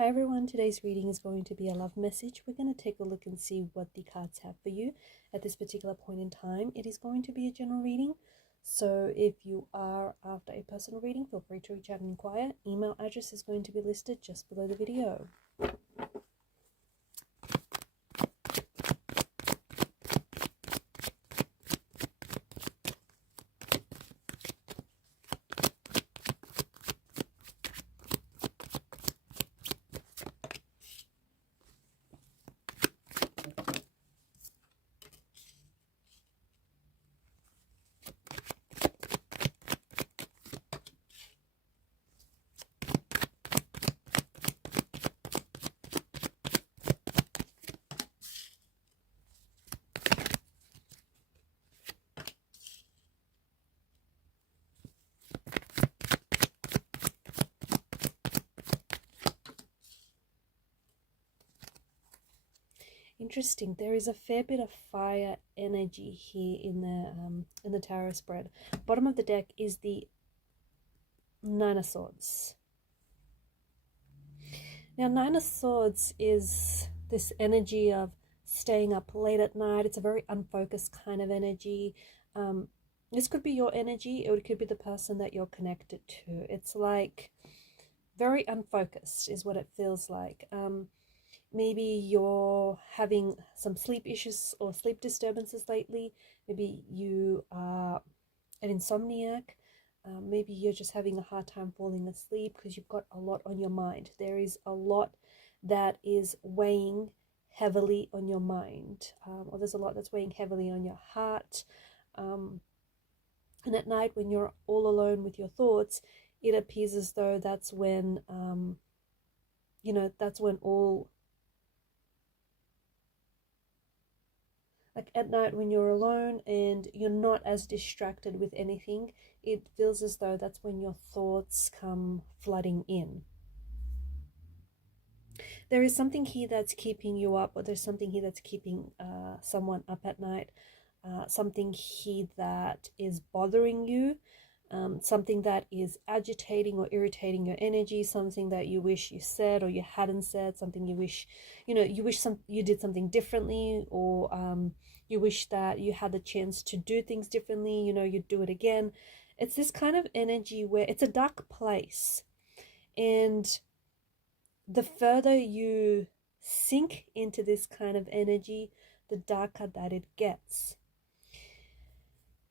Hi everyone, today's reading is going to be a love message. We're going to take a look and see what the cards have for you at this particular point in time. It is going to be a general reading, so if you are after a personal reading, feel free to reach out and inquire. Email address is going to be listed just below the video. Interesting. There is a fair bit of fire energy here in the tarot spread. Bottom of the deck is the Nine of Swords. Now, Nine of Swords is this energy of staying up late at night. It's a very unfocused kind of energy. This could be your energy, or it could be the person that you're connected to. It's like very unfocused is what it feels like. Maybe you're having some sleep issues or sleep disturbances lately. Maybe you are an insomniac. Maybe you're just having a hard time falling asleep because you've got a lot on your mind. There is a lot that is weighing heavily on your mind, or there's a lot that's weighing heavily on your heart. And at night, when you're all alone with your thoughts, it appears as though that's when, that's when all... Like at night when you're alone and you're not as distracted with anything, it feels as though that's when your thoughts come flooding in. There is something here that's keeping you up, or there's something here that's keeping someone up at night. Something here that is bothering you. Something that is agitating or irritating your energy, something that you wish you said or you hadn't said, something you wish, you did something differently, or you wish that you had the chance to do things differently, you'd do it again. It's this kind of energy where it's a dark place, and the further you sink into this kind of energy, the darker that it gets.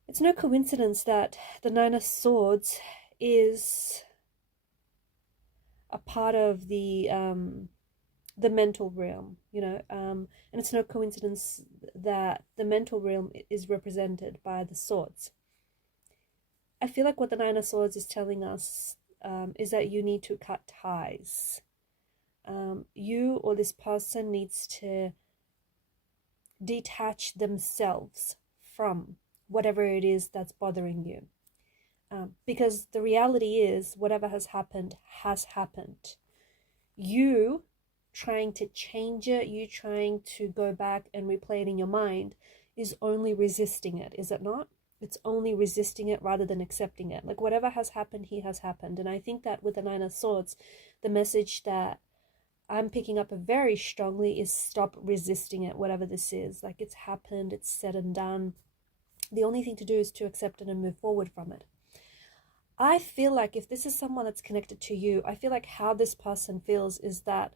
It's no coincidence that the Nine of Swords is a part of the mental realm, and it's no coincidence that the mental realm is represented by the swords. I feel like what the Nine of Swords is telling us is that you need to cut ties. You or this person needs to detach themselves from whatever it is that's bothering you. Because the reality is, whatever has happened has happened. You trying to change it, you trying to go back and replay it in your mind is only resisting it, is it not? It's only resisting it rather than accepting it. Like whatever has happened here has happened. And I think that with the Nine of Swords, the message that I'm picking up very strongly is stop resisting it, whatever this is. Like it's happened, it's said and done. The only thing to do is to accept it and move forward from it. I feel like if this is someone that's connected to you, I feel like how this person feels is that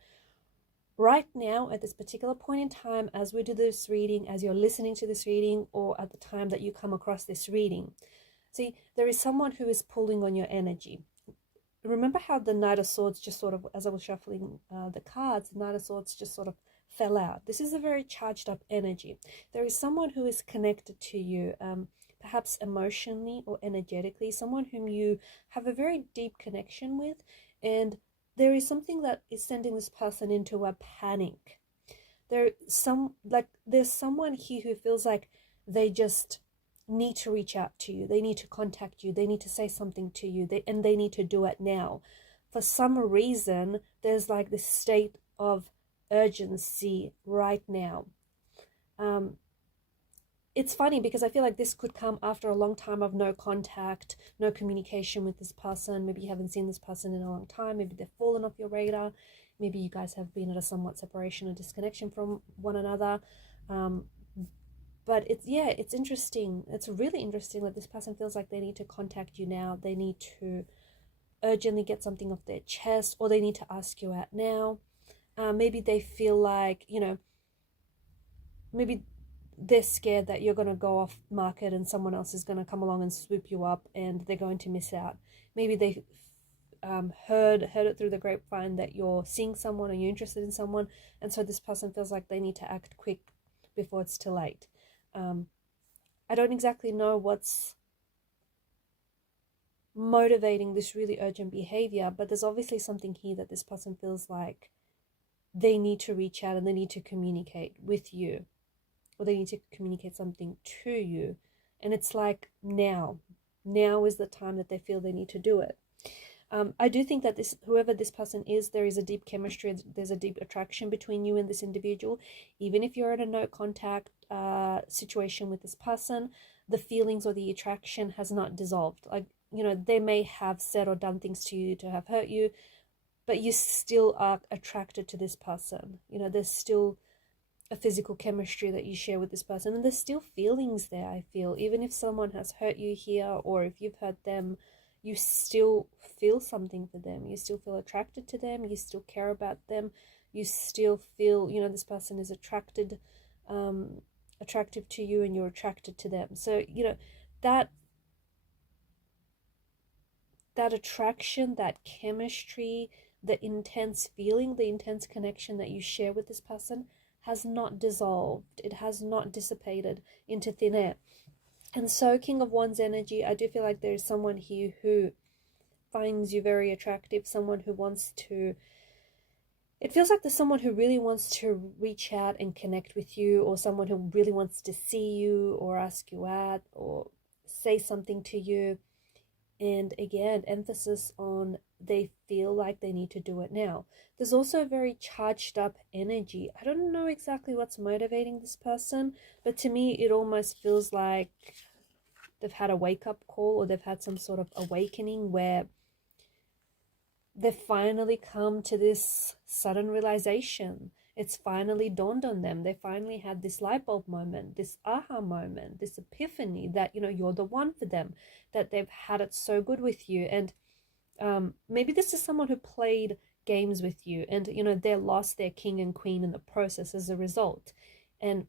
right now, at this particular point in time, as we do this reading, as you're listening to this reading, or at the time that you come across this reading, see, there is someone who is pulling on your energy. Remember how the Knight of Swords just sort of, as I was shuffling the cards, the Knight of Swords just sort of fell out. This is a very charged up energy. There is someone who is connected to you, perhaps emotionally or energetically, someone whom you have a very deep connection with, and there is something that is sending this person into a panic. There's someone here who feels like they just need to reach out to you. They need to contact you. They need to say something to you, and they need to do it now. For some reason, there's like this state of urgency right now. it's funny because I feel like this could come after a long time of no contact, no communication with this person. Maybe you haven't seen this person in a long time. Maybe they've fallen off your radar. Maybe you guys have been at a somewhat separation or disconnection from one another. But it's interesting. It's really interesting that this person feels like they need to contact you now. They need to urgently get something off their chest, or they need to ask you out now. Maybe they feel like, maybe they're scared that you're going to go off market and someone else is going to come along and swoop you up and they're going to miss out. Maybe they heard it through the grapevine that you're seeing someone or you're interested in someone, and so this person feels like they need to act quick before it's too late. I don't exactly know what's motivating this really urgent behavior, but there's obviously something here that this person feels like they need to reach out and they need to communicate with you, or they need to communicate something to you. And it's like now is the time that they feel they need to do it. I do think that whoever this person is, there is a deep chemistry, there's a deep attraction between you and this individual. Even if you're in a no contact situation with this person, the feelings or the attraction has not dissolved. Like, they may have said or done things to you to have hurt you, but you still are attracted to this person. There's still a physical chemistry that you share with this person, and there's still feelings there. I feel even if someone has hurt you here, or if you've hurt them, you still feel something for them. You still feel attracted to them. You still care about them. You still feel, this person is attractive to you, and you're attracted to them. So, that attraction, that chemistry, the intense feeling, the intense connection that you share with this person has not dissolved. It has not dissipated into thin air. And so, King of Wands energy, I do feel like there is someone here who finds you very attractive, someone who wants to, it feels like there's someone who really wants to reach out and connect with you, or someone who really wants to see you or ask you out or say something to you. And again, emphasis on they feel like they need to do it now. There's also a very charged up energy. I don't know exactly what's motivating this person, but to me, it almost feels like they've had a wake-up call, or they've had some sort of awakening where they've finally come to this sudden realization. It's finally dawned on them. They finally had this light bulb moment, this aha moment, this epiphany that, you're the one for them, that they've had it so good with you. And maybe this is someone who played games with you, and, they lost their king and queen in the process as a result. And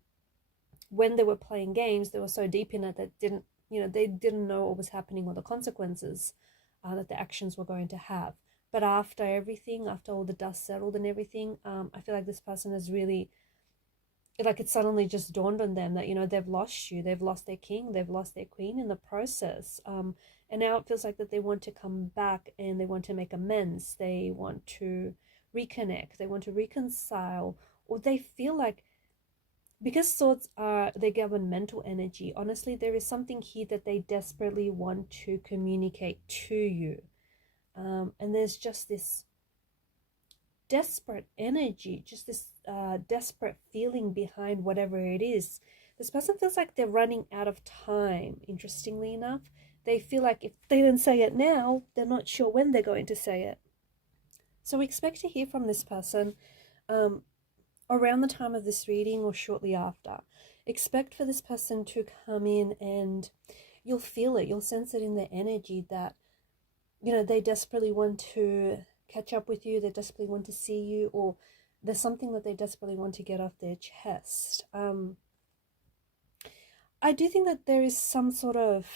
when they were playing games, they were so deep in it that they didn't know what was happening or the consequences that the actions were going to have. But after everything, after all the dust settled and everything, I feel like this person has really, like, it suddenly just dawned on them that, they've lost you. They've lost their king. They've lost their queen in the process. And now it feels like that they want to come back and they want to make amends. They want to reconnect. They want to reconcile. Or they feel like, because swords they govern mental energy, honestly, there is something here that they desperately want to communicate to you. And there's just this desperate energy, just this desperate feeling behind whatever it is. This person feels like they're running out of time, interestingly enough. They feel like if they don't say it now, they're not sure when they're going to say it. So we expect to hear from this person around the time of this reading or shortly after. Expect for this person to come in, and you'll feel it. You'll sense it in their energy that, they desperately want to catch up with you. They desperately want to see you, or there's something that they desperately want to get off their chest. I do think that there is some sort of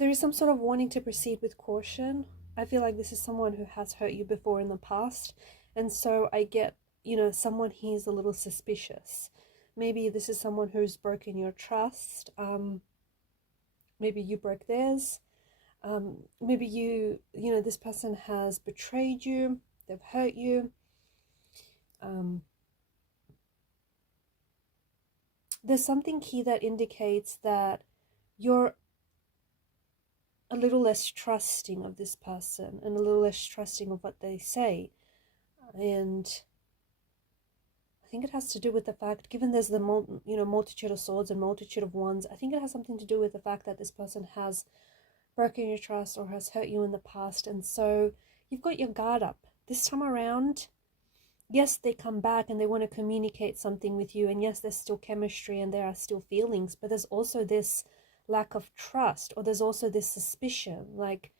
wanting to proceed with caution. I feel like this is someone who has hurt you before in the past. And so I get, someone here is a little suspicious. Maybe this is someone who's broken your trust. Maybe you broke theirs. Maybe this person has betrayed you. They've hurt you. There's something here that indicates that you're a little less trusting of this person and a little less trusting of what they say. And think it has to do with the fact, given there's the multitude of swords and multitude of wands, I think it has something to do with the fact that this person has broken your trust or has hurt you in the past, and so you've got your guard up. This time around, yes, they come back and they want to communicate something with you, and yes, there's still chemistry and there are still feelings, but there's also this lack of trust, or there's also this suspicion, like,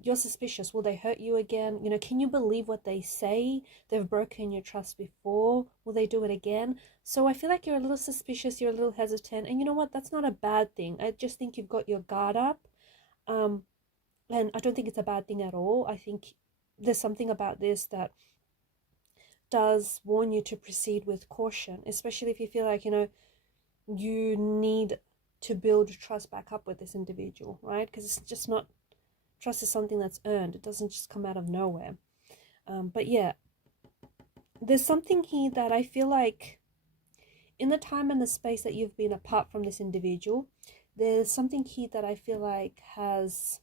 you're suspicious. Will they hurt you again? You know, can you believe what they say? They've broken your trust before. Will they do it again? So I feel like you're a little suspicious, you're a little hesitant, and you know what? That's not a bad thing. I just think you've got your guard up. And I don't think it's a bad thing at all. I think there's something about this that does warn you to proceed with caution, especially if you feel like, you know, you need to build trust back up with this individual, right? Because it's just not, trust is something that's earned. It doesn't just come out of nowhere. But yeah, there's something here that I feel like in the time and the space that you've been apart from this individual, there's something here that I feel like has,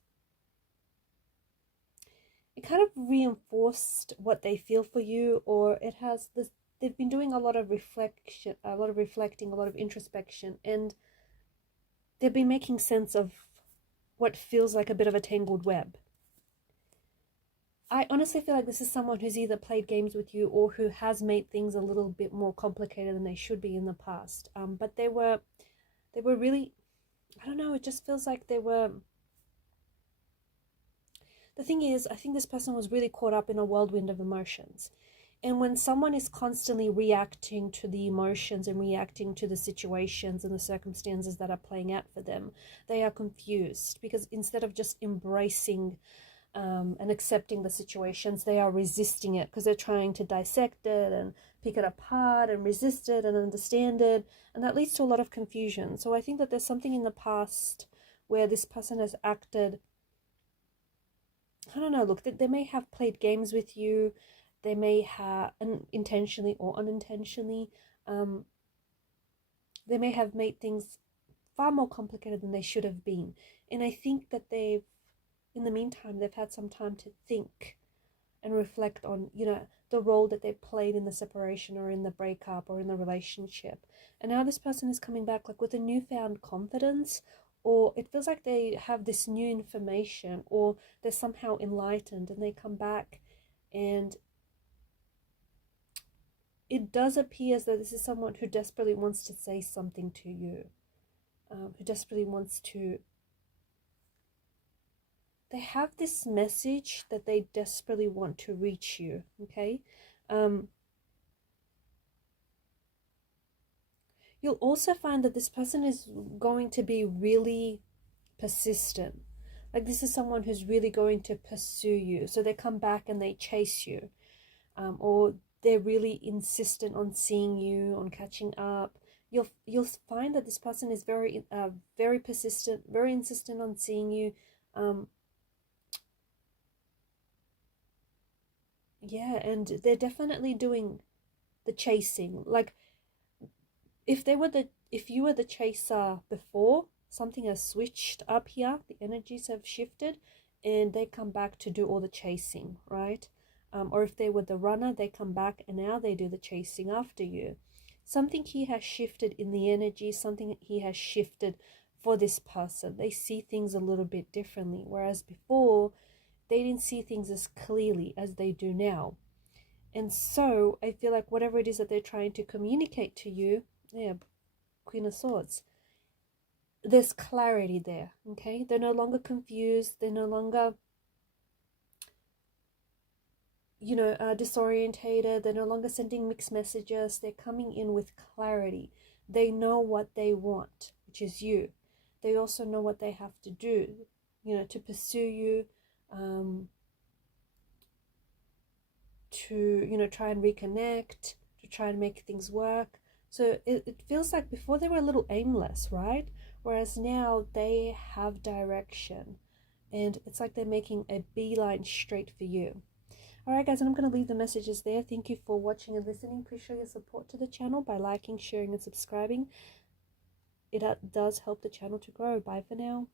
it kind of reinforced what they feel for you, or it has this, they've been doing a lot of reflection, a lot of reflecting, a lot of introspection, and they've been making sense of what feels like a bit of a tangled web. I honestly feel like this is someone who's either played games with you or who has made things a little bit more complicated than they should be in the past. But they were really, I don't know, it just feels like they were, the thing is, I think this person was really caught up in a whirlwind of emotions. And when someone is constantly reacting to the emotions and reacting to the situations and the circumstances that are playing out for them, they are confused, because instead of just embracing and accepting the situations, they are resisting it, because they're trying to dissect it and pick it apart and resist it and understand it. And that leads to a lot of confusion. So I think that there's something in the past where this person has acted, I don't know, look, they may have played games with you. They may have, intentionally or unintentionally, they may have made things far more complicated than they should have been. And I think that they've, in the meantime, they've had some time to think and reflect on, you know, the role that they played in the separation or in the breakup or in the relationship. And now this person is coming back like with a newfound confidence, or it feels like they have this new information, or they're somehow enlightened, and they come back, and it does appear as though this is someone who desperately wants to say something to you, who desperately wants to, they have this message that they desperately want to reach you, okay? You'll also find that this person is going to be really persistent. Like, this is someone who's really going to pursue you. So they come back and they chase you, or they're really insistent on seeing you, on catching up. You'll find that this person is very very persistent, very insistent on seeing you. Yeah, and they're definitely doing the chasing. Like, if you were the chaser before, something has switched up here. The energies have shifted, and they come back to do all the chasing, right? Or if they were the runner, they come back and now they do the chasing after you. Something here has shifted in the energy, something here has shifted for this person. They see things a little bit differently, whereas before, they didn't see things as clearly as they do now. And so, I feel like whatever it is that they're trying to communicate to you, yeah, Queen of Swords, there's clarity there, okay? They're no longer confused, they're no longer, you know, disorientated. They're no longer sending mixed messages. They're coming in with clarity. They know what they want, which is you. They also know what they have to do, you know, to pursue you, to, you know, try and reconnect, to try and make things work. So it feels like before they were a little aimless, right? Whereas now they have direction, and it's like they're making a beeline straight for you. Alright guys, and I'm going to leave the messages there. Thank you for watching and listening. Please show your support to the channel by liking, sharing and subscribing. It does help the channel to grow. Bye for now.